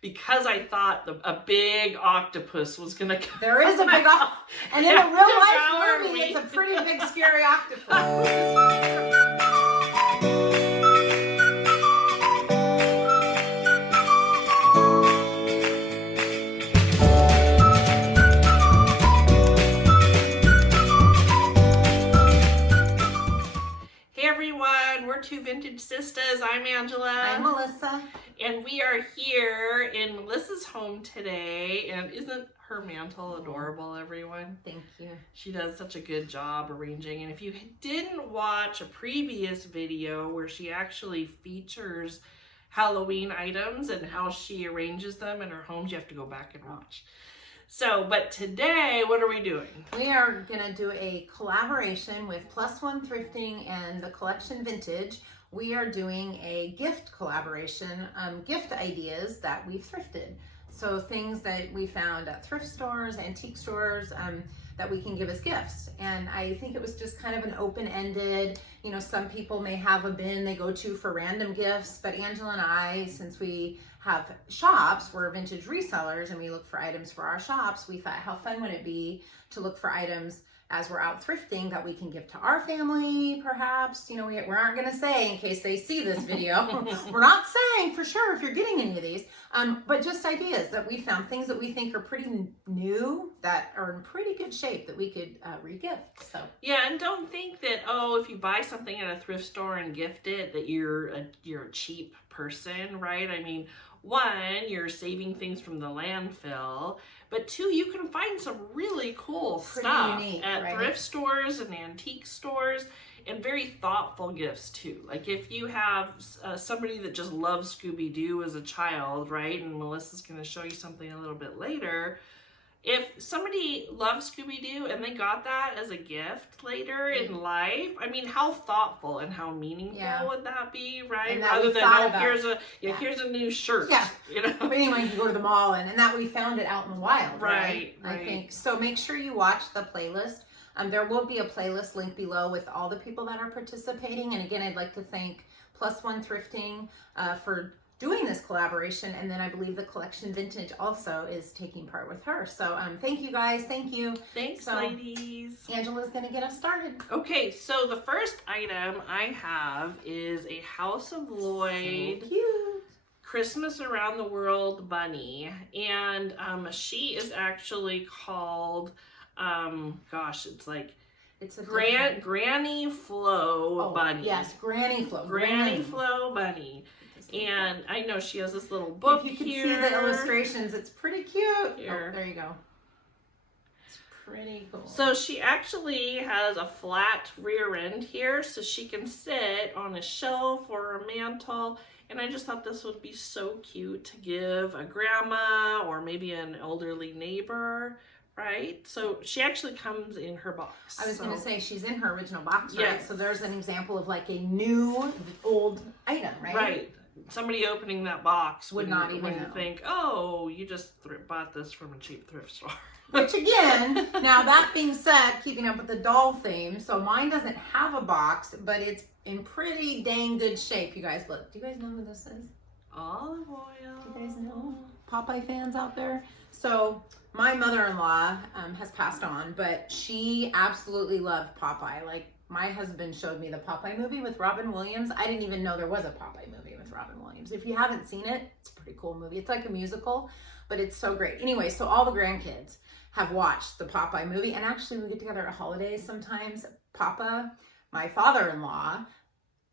because I thought a big octopus was going to come. There is a big octopus. And in a real life movie, it's a pretty big, scary octopus. Two vintage sisters. I'm Angela. I'm Melissa. And we are here in Melissa's home today. And isn't her mantle adorable, everyone? Thank you. She does such a good job arranging. And if you didn't watch a previous video where she actually features Halloween items and how she arranges them in her homes, you have to go back and watch. So, but today, what are we doing? We are going to do a collaboration with Plus One Thrifting and the Collection Vintage. We are doing a gift collaboration, gift ideas that we've thrifted. So things that we found at thrift stores, antique stores, that we can give as gifts. And I think it was just kind of an open-ended, you know, some people may have a bin they go to for random gifts, but Angela and I, since we have shops, we're vintage resellers and we look for items for our shops, we thought how fun would it be to look for items as we're out thrifting that we can give to our family, perhaps. You know, we aren't gonna say in case they see this video, we're not saying for sure if you're getting any of these, but just ideas that we found, things that we think are pretty new, that are in pretty good shape that we could re-gift. So yeah, and don't think that, oh, if you buy something at a thrift store and gift it, that you're a cheap person, right? I mean, one, you're saving things from the landfill, but two, you can find some really cool stuff unique, at right? thrift stores and antique stores, and very thoughtful gifts too. Like if you have somebody that just loves Scooby-Doo as a child, right? And Melissa's going to show you something a little bit later. If somebody loves Scooby-Doo and they got that as a gift later in life, I mean, how thoughtful and how meaningful would that be, right? And that rather than, oh, here's a new shirt. Yeah. You know? But anyway, you go to the mall and that we found it out in the wild, right? Right. I think. So make sure you watch the playlist. There will be a playlist link below with all the people that are participating. And again, I'd like to thank Plus One Thrifting for doing this collaboration, and then I believe the Collection Vintage also is taking part with her. So thank you guys, thank you. Thanks, ladies. Angela's gonna get us started. Okay, so the first item I have is a House of Lloyd. So cute. Christmas Around the World bunny, and she is actually called, it's a Granny Flo bunny. Yes, Granny Flo. Granny Flo bunny. And I know she has this little book here. If you can see the illustrations, it's pretty cute. Here. Oh, there you go. It's pretty cool. So she actually has a flat rear end here, so she can sit on a shelf or a mantle. And I just thought this would be so cute to give a grandma or maybe an elderly neighbor, right? So she actually comes in her box. I was going to say she's in her original box, right? Yes. So there's an example of like a new old item, right? Right. Somebody opening that box would not even know. Think, oh, you just bought this from a cheap thrift store. Which again, now that being said, keeping up with the doll theme, so mine doesn't have a box, but it's in pretty dang good shape. You guys look. Do you guys know who this is? Olive oil. Do you guys know? Popeye fans out there? So my mother-in-law has passed on, but she absolutely loved Popeye. Like, my husband showed me the Popeye movie with Robin Williams. I didn't even know there was a Popeye movie with Robin Williams. If you haven't seen it, it's a pretty cool movie. It's like a musical, but it's so great. Anyway, so all the grandkids have watched the Popeye movie, and actually we get together at holidays sometimes. Papa, my father-in-law,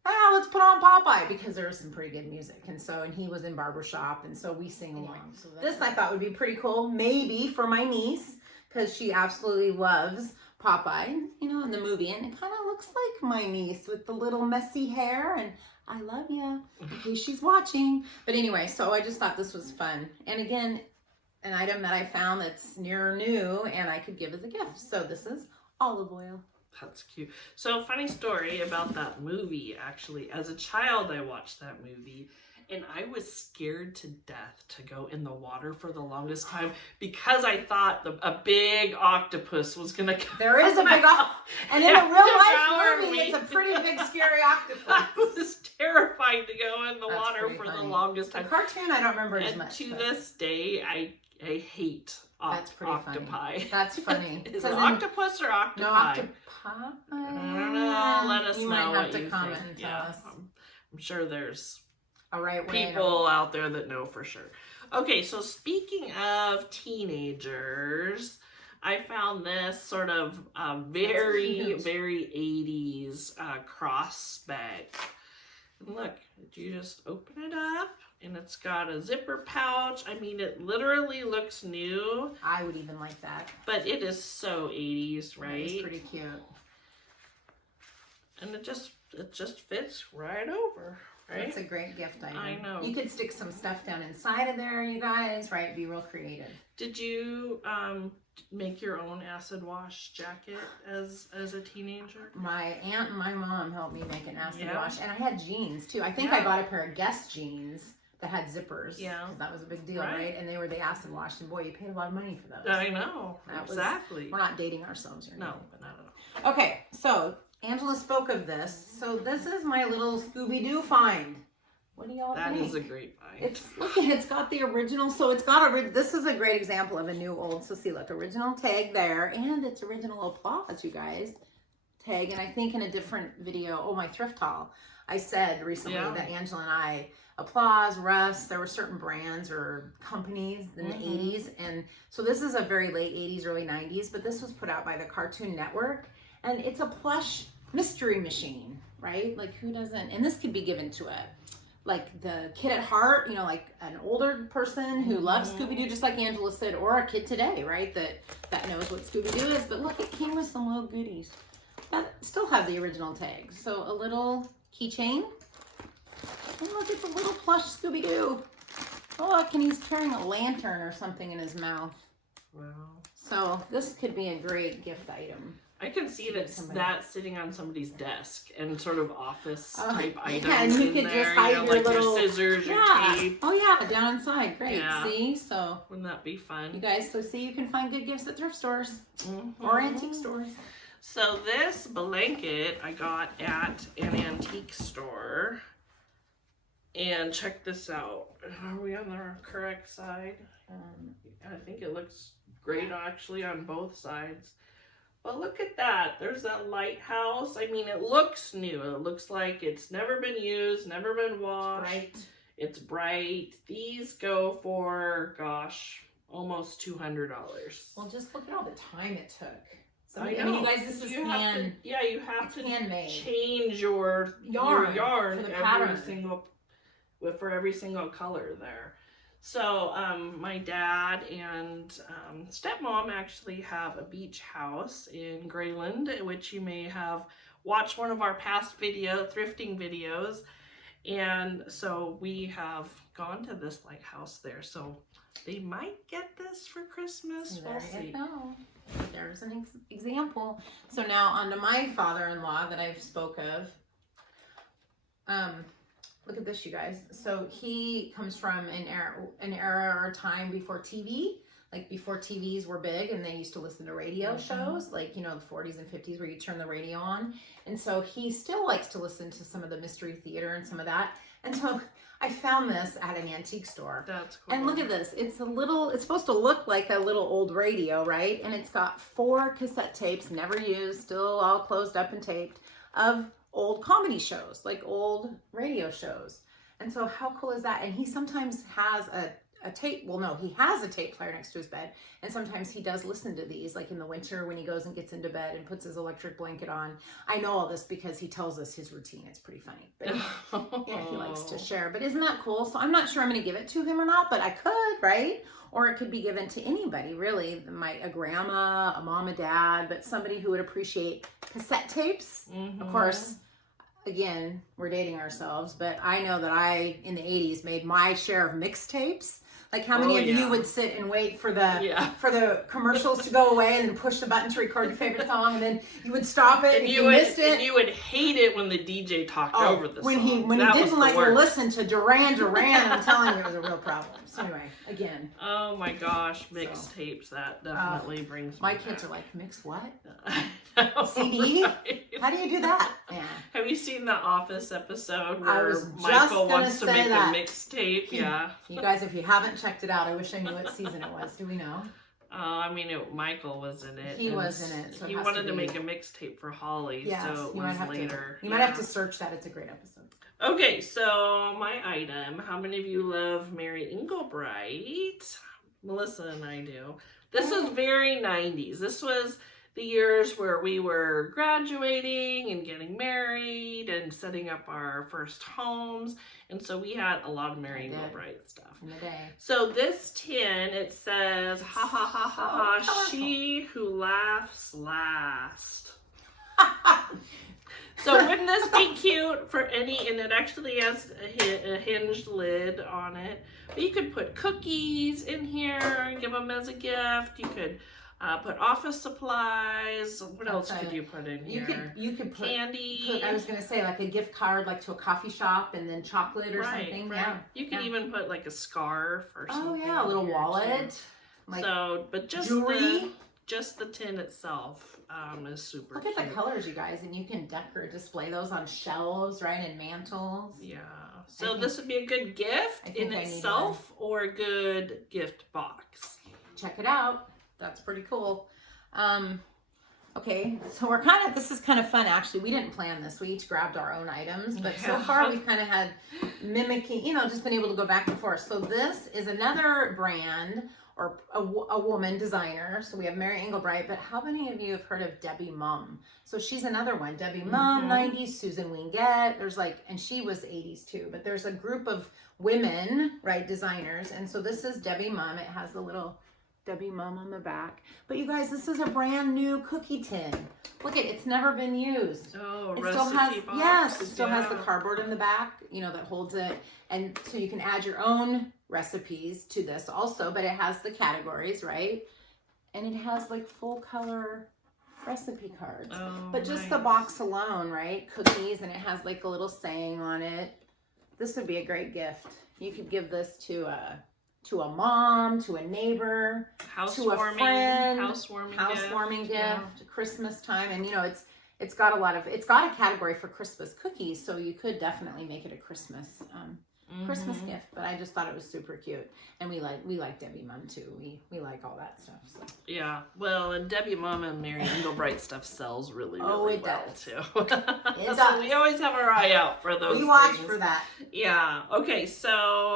let's put on Popeye because there's some pretty good music. And he was in barbershop, and so we sing along. So this I thought would be pretty cool, maybe for my niece, because she absolutely loves Popeye, you know, in the movie, and it kind of looks like my niece with the little messy hair, and I love you in case she's watching. But anyway, so I just thought this was fun, and again, an item that I found that's near new and I could give as a gift. So this is olive oil. That's cute. So funny story about that movie, actually. As a child, I watched that movie, And I was scared to death to go in the water for the longest time because I thought a big octopus was going to come. There is a big octopus. And in a real life movie, it's a pretty big, scary octopus. I was terrified to go in the water for the longest time. The cartoon, I don't remember as and much. To this day, I hate octopi. Funny. That's funny. Is it octopus or octopi? No, octopi. I don't know. Let us know what you comment think. and tell us. I'm sure there's a right people out there that know for sure. Okay, so speaking of teenagers, I found this sort of very 80s cross bag. And look, you just open it up and it's got a zipper pouch. I mean, it literally looks new. I would even like that. But it is so 80s, right? It's pretty cute. And it just fits right over, right? It's a great gift item. I know. You could stick some stuff down inside of there, you guys, right? Be real creative. Did you make your own acid wash jacket as a teenager? My aunt and my mom helped me make an acid wash. And I had jeans, too. I think I bought a pair of Guess jeans that had zippers. Yeah. Because that was a big deal, right? And they were the acid wash. And boy, you paid a lot of money for those. I know. Exactly. We're not dating ourselves or anything. No, not at all. Okay, so Angela spoke of this. So this is my little Scooby-Doo find. What do y'all think? That is a great find. It's got the original. So it's got this is a great example of a new old. So see, look, original tag there, and it's original applause, you guys. Tag, and I think in a different video, my thrift haul, I said recently that Angela and I, Applause, Russ, there were certain brands or companies in the 80s, and so this is a very late 80s, early 90s, but this was put out by the Cartoon Network. And it's a plush mystery machine, right? Like, who doesn't? And this could be given to like the kid at heart, like an older person who loves Scooby-Doo, just like Angela said, or a kid today, right? That knows what Scooby-Doo is. But look, it came with some little goodies that still have the original tag. So a little keychain. And look, it's a little plush Scooby-Doo. Oh, look, and he's carrying a lantern or something in his mouth. Wow. So this could be a great gift item. I can see that sitting on somebody's desk and sort of office type items. Yeah, and you could just hide your like little your scissors, your tape. Oh yeah, down inside. Great. Yeah. See, so wouldn't that be fun? You guys, so see, you can find good gifts at thrift stores or antique stores. So this blanket I got at an antique store, and check this out. Are we on the correct side? I think it looks great actually on both sides. But look at that. There's that lighthouse. I mean, it looks new. It looks like it's never been used, never been washed. It's bright. These go for, gosh, almost $200. Well, just look at all the time it took. So, I mean, you guys, this is hand. You have to handmade. Change your yarn for the pattern. For every single color there. So my dad and stepmom actually have a beach house in Grayland, which you may have watched one of our past thrifting videos. And so we have gone to this lighthouse there. So they might get this for Christmas. We'll see. There's an example. So now on to my father-in-law that I've spoke of. Look at this, you guys. So he comes from an era or a time before TV, like before TVs were big and they used to listen to radio shows, like, the 40s and 50s where you turn the radio on. And so he still likes to listen to some of the mystery theater and some of that. And so I found this at an antique store. That's cool. And look at this. It's supposed to look like a little old radio, right? And it's got 4 cassette tapes, never used, still all closed up and taped, of old comedy shows, like old radio shows. And so how cool is that? And he sometimes has a tape, he has a tape player next to his bed, and sometimes he does listen to these, like in the winter when he goes and gets into bed and puts his electric blanket on. I know all this because he tells us his routine. It's pretty funny, but he likes to share. But isn't that cool? So I'm not sure I'm going to give it to him or not, but I could, right? Or it could be given to anybody, really. A grandma, a mom, a dad, but somebody who would appreciate cassette tapes. Of course, again, we're dating ourselves, but I know that I, in the 80s, made my share of mixtapes. Like how many of you would sit and wait for the commercials to go away and then push the button to record your favorite song, and then you would stop it and you missed it. And you would hate it when the DJ talked over the song. When he didn't let you listen to Duran Duran, I'm telling you, it was a real problem. So anyway, again. Oh my gosh, mixtapes, that definitely brings me back. Kids are like, mix what? CD? How do you do that? Yeah. Have you seen the Office episode where Michael wants to make a mixtape? Yeah. You guys, if you haven't checked it out, I wish I knew what season it was. Do we know? I mean, Michael was in it. He was in it. So he wanted to make a mixtape for Holly, so it was later. You might have to search that. It's a great episode. Okay, so my item. How many of you love Mary Englebright? Melissa and I do. This is very 90s. This was the years where we were graduating and getting married and setting up our first homes. And so we had a lot of Mary Englebright stuff. In the day. So this tin, it says, ha ha ha ha ha, she who laughs last. So wouldn't this be cute for any, and it actually has a hinged lid on it. But you could put cookies in here and give them as a gift. You could put office supplies. What else could you put in here? You could put candy. I was gonna say like a gift card, like to a coffee shop, and then chocolate or something. Right. Yeah. You could even put like a scarf or something. Oh yeah, a little wallet. Like but just jewelry. Just the tin itself is super Look at the colors, you guys, and you can display those on shelves, right, and mantles. Yeah. So this would be a good gift in itself, or a good gift box. Check it out. That's pretty cool. Okay, so this is kind of fun actually. We didn't plan this. We each grabbed our own items, but so far we've kind of had mimicking, just been able to go back and forth. So this is another brand or a woman designer. So we have Mary Englebright, but how many of you have heard of Debbie Mumm? So she's another one. Debbie Mumm, 90s, Susan Wingate. There's and she was 80s too, but there's a group of women, right, designers. And so this is Debbie Mumm. It has the little Debbie Mumm on the back. But you guys, this is a brand new cookie tin. Look it's never been used. Oh, it still has, box. Yes, it still has the cardboard in the back, that holds it. And so you can add your own recipes to this also, but it has the categories, right? And it has full color recipe cards. Oh, but just the box alone, right? Cookies, and it has a little saying on it. This would be a great gift. You could give this to a mom, to a neighbor, to a friend, housewarming gift, Christmas time. And it's got a category for Christmas cookies, so you could definitely make it a Christmas Christmas gift. But I just thought it was super cute, and we like Debbie Mumm too. We like all that stuff. So. Yeah, well, and Debbie Mumm and Mary Englebright stuff sells really well too. So we always have our eye out for those. We watch for that. Yeah. Okay, so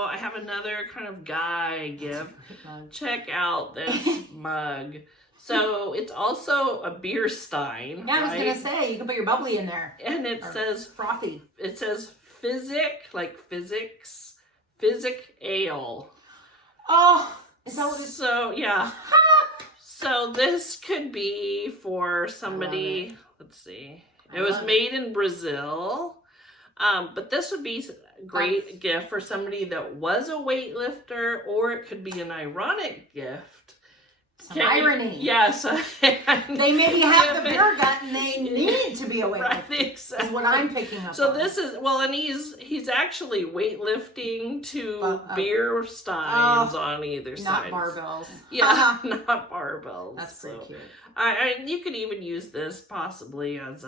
I have another kind of guy gift. Check out this mug. So it's also a beer stein. Yeah, I was gonna say you can put your bubbly in there. And it says frothy. It says physic ale. Oh, is that what it's? So yeah. So this could be for somebody. Let's see. It was made in Brazil. But this would be a great gift for somebody that was a weightlifter, or it could be an ironic gift. Irony. Yes. They maybe have the beer gut and they need to be a weightlifter. Right, exactly. Is what I'm picking up So on. this is, and he's actually weightlifting to beer steins on either side. Not barbells. Yeah, not barbells. That's pretty cute. You could even use this possibly as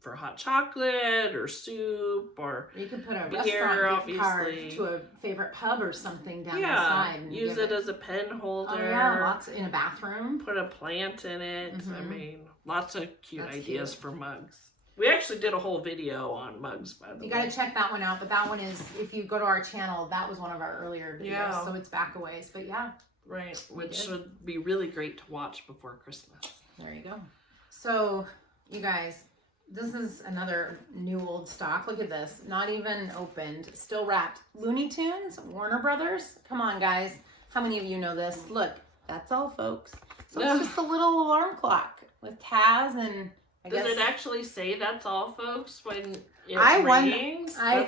for hot chocolate or soup, or you could put a beer, restaurant gift card to a favorite pub or something down the side. And use it as a pen holder. Oh yeah, lots in a bathroom. Put a plant in it. I mean, lots of cute ideas for mugs. We actually did a whole video on mugs, by the way. You got to check that one out. But that one is, if you go to our channel, that was one of our earlier videos, so it's back a ways. But yeah. Right, which would be really great to watch before Christmas. There you go. So, you guys, this is another new old stock. Look at this. Not even opened. Still wrapped. Looney Tunes, Warner Brothers. Come on, guys. How many of you know this? Look, that's all, folks. So it's just a little alarm clock with Taz and I guess... Does it actually say that's all, folks, when it rings? I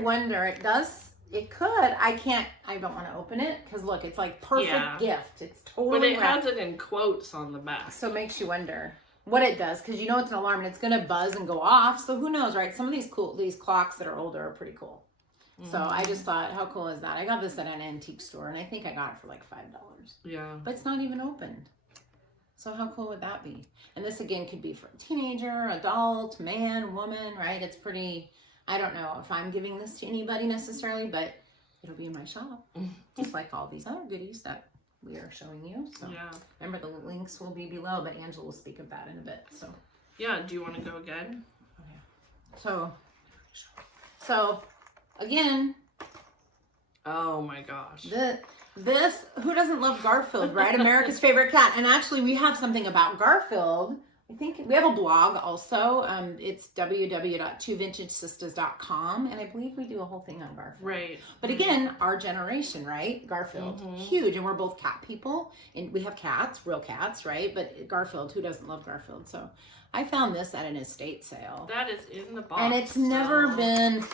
wonder. It It could. I don't want to open it because look, it's like perfect gift. It's totally But it wrapped. has it in quotes on the back. So it makes you wonder what it does because you know it's an alarm and it's going to buzz and go off. So who knows, right? Some of these clocks that are older are pretty cool. So I just thought, how cool is that? I got this at an antique store and I think I got it for like $5. Yeah. But it's not even opened. So how cool would that be? And this again could be for a teenager, adult, man, woman, right? It's pretty, I don't know if I'm giving this to anybody necessarily, but it'll be in my shop. Just like all these other goodies that we are showing you. So remember the links will be below, but Angela will speak of that in a bit. So yeah, do you want to go again? So again. Oh my gosh. This, who doesn't love Garfield, right? America's favorite cat. And actually we have something about Garfield. I think we have a blog also. It's www.twovintagesistas.com. And I believe we do a whole thing on Garfield. Right. But again, our generation, right? Garfield, huge. And we're both cat people. And we have cats, real cats, right? But Garfield, who doesn't love Garfield? So I found this at an estate sale. That is in the box. And it's never been,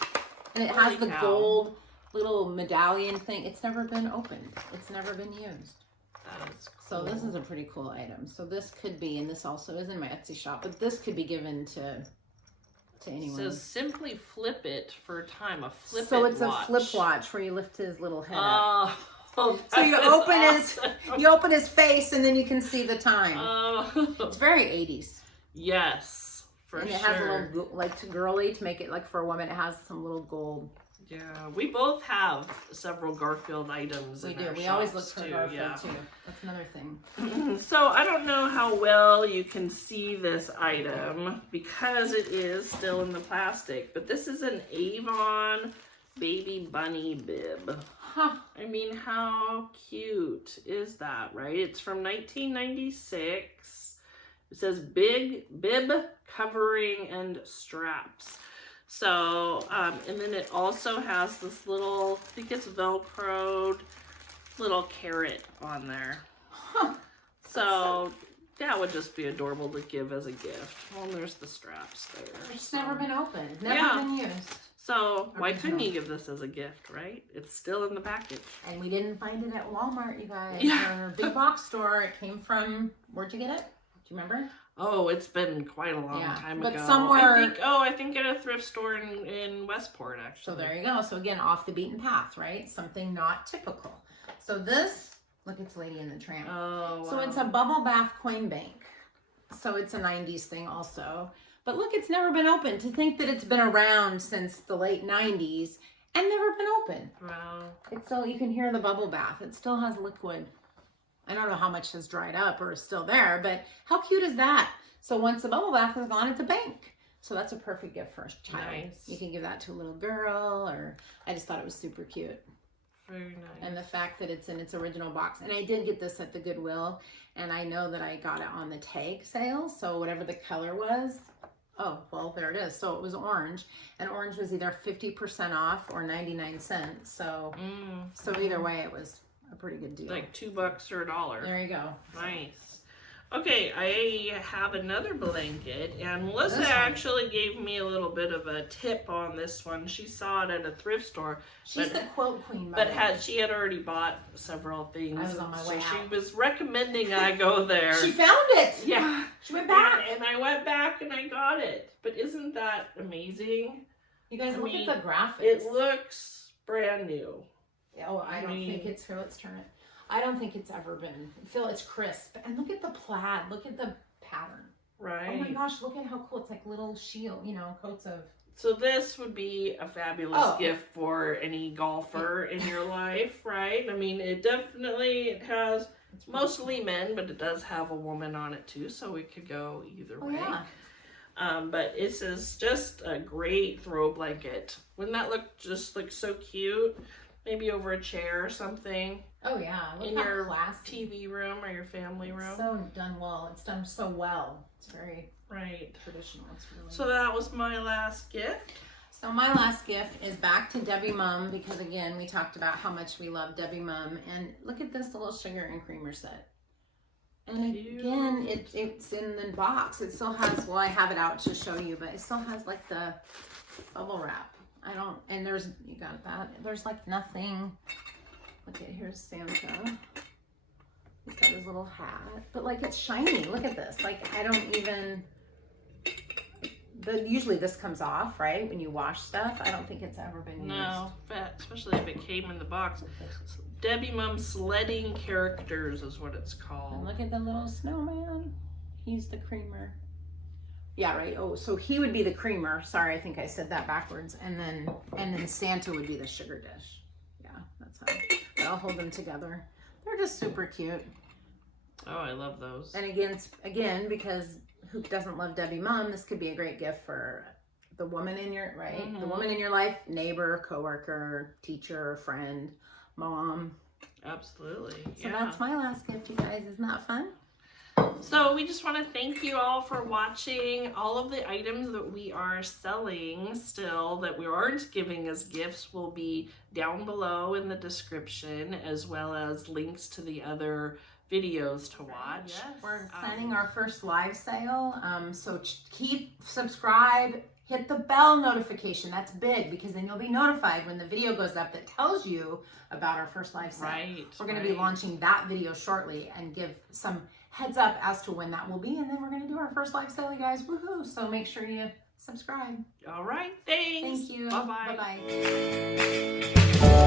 and it has the gold little medallion thing. It's never been opened. It's never been used. That is cool. So this is a pretty cool item. So this could be, and this also is in my Etsy shop, but this could be given to anyone. It says simply flip it for a time. A flip So it it's watch. a flip watch where you lift his little head up. Oh, So you open his face and then you can see the time. Oh. It's very 80s. Yes, for and sure. it has a little, like to girly, to make it like for a woman, it has some little gold. Yeah, we both have several Garfield items. We in do. Our We always look shops for too. Garfield too. That's another thing. So I don't know how well you can see this item because it is still in the plastic, but this is an Avon baby bunny bib. Huh. I mean, how cute is that, right? It's from 1996. It says bib, covering, and straps. So, and then it also has this little, I think it's Velcroed, little carrot on there. Huh. So, that would just be adorable to give as a gift. Well, there's the straps there. It's never been opened. Never been used. So, why couldn't you give this as a gift, right? It's still in the package. And we didn't find it at Walmart, you guys. Yeah. Or big box store. It came from, where'd you get it? Do you remember? Oh, it's been quite a long time but ago. somewhere. I think at a thrift store in Westport, actually. So there you go. So again, off the beaten path, right? Something not typical. So this, look, it's Lady in the Tramp. Oh, wow. So it's a bubble bath coin bank. So it's a 90s thing also. But look, it's never been open. To think that it's been around since the late 90s and never been open. Wow. It's still, you can hear the bubble bath. It still has liquid. I don't know how much has dried up or is still there, but how cute is that? So once the bubble bath is gone, it's a bank. So that's a perfect gift for a child. Nice. You can give that to a little girl, or I just thought it was super cute. Very nice. And the fact that it's in its original box. And I did get this at the Goodwill, and I know that I got it on the tag sale. So whatever the color was, oh, well, there it is. So it was orange, and orange was either 50% off or 99 cents. So, so either way, it was a pretty good deal. Like $2 or $1. There you go. Nice. Okay, I have another blanket, and Melissa actually gave me a little bit of a tip on this one. She saw it at a thrift store. She's the quilt queen, but she had already bought several things. I was on my way out. She was recommending I go there. She found it. Yeah. She went back. And I went back and I got it. But isn't that amazing? You guys, look at the graphics. It looks brand new. Oh, I don't think it's here. Let's turn it. I don't think it's ever been. Feel it's crisp. And look at the plaid. Look at the pattern. Right. Oh my gosh, look at how cool. It's like little shield, you know, coats of. So this would be a fabulous gift for any golfer in your life, right? I mean, it has mostly men, but it does have a woman on it too, so it could go either way. Yeah. But this is just a great throw blanket. Wouldn't that look so cute? Maybe over a chair or something. Oh yeah, look in how your classy. TV room or your family room. So done well. It's done so well. It's very traditional. It's really so that was my last gift. So my last gift is back to Debbie Mumm, because again, we talked about how much we love Debbie Mumm. And look at this little sugar and creamer set. And again, it's in the box. It still has, well, I have it out to show you, but it still has like the bubble wrap I don't, and there's, you got that. There's like nothing. Okay, here's Santa. He's got his little hat, but like it's shiny. Look at this. Like I don't even, usually this comes off, right? When you wash stuff. I don't think it's ever been used. No, especially if it came in the box. Debbie Mumm Sledding Characters is what it's called. And look at the little snowman. He's the creamer. Yeah, right. Oh, so he would be the creamer. Sorry, I think I said that backwards. And then Santa would be the sugar dish. Yeah, that's how. But I'll hold them together. They're just super cute. Oh, I love those. And again, because who doesn't love Debbie Mumm? This could be a great gift for the woman in your the woman in your life, neighbor, coworker, teacher, friend, mom. Absolutely. So that's my last gift, you guys. Isn't that fun? So we just want to thank you all for watching. All of the items that we are selling still that we aren't giving as gifts will be down below in the description, as well as links to the other videos to watch. Yes. We're planning our first live sale. So subscribe, hit the bell notification. That's big because then you'll be notified when the video goes up that tells you about our first live sale. Right. We're going to be launching that video shortly and give some heads up as to when that will be. And then we're going to do our first live sale, you guys. Woohoo. So make sure you subscribe. All right. Thanks. Thank you. Bye-bye. Bye-bye.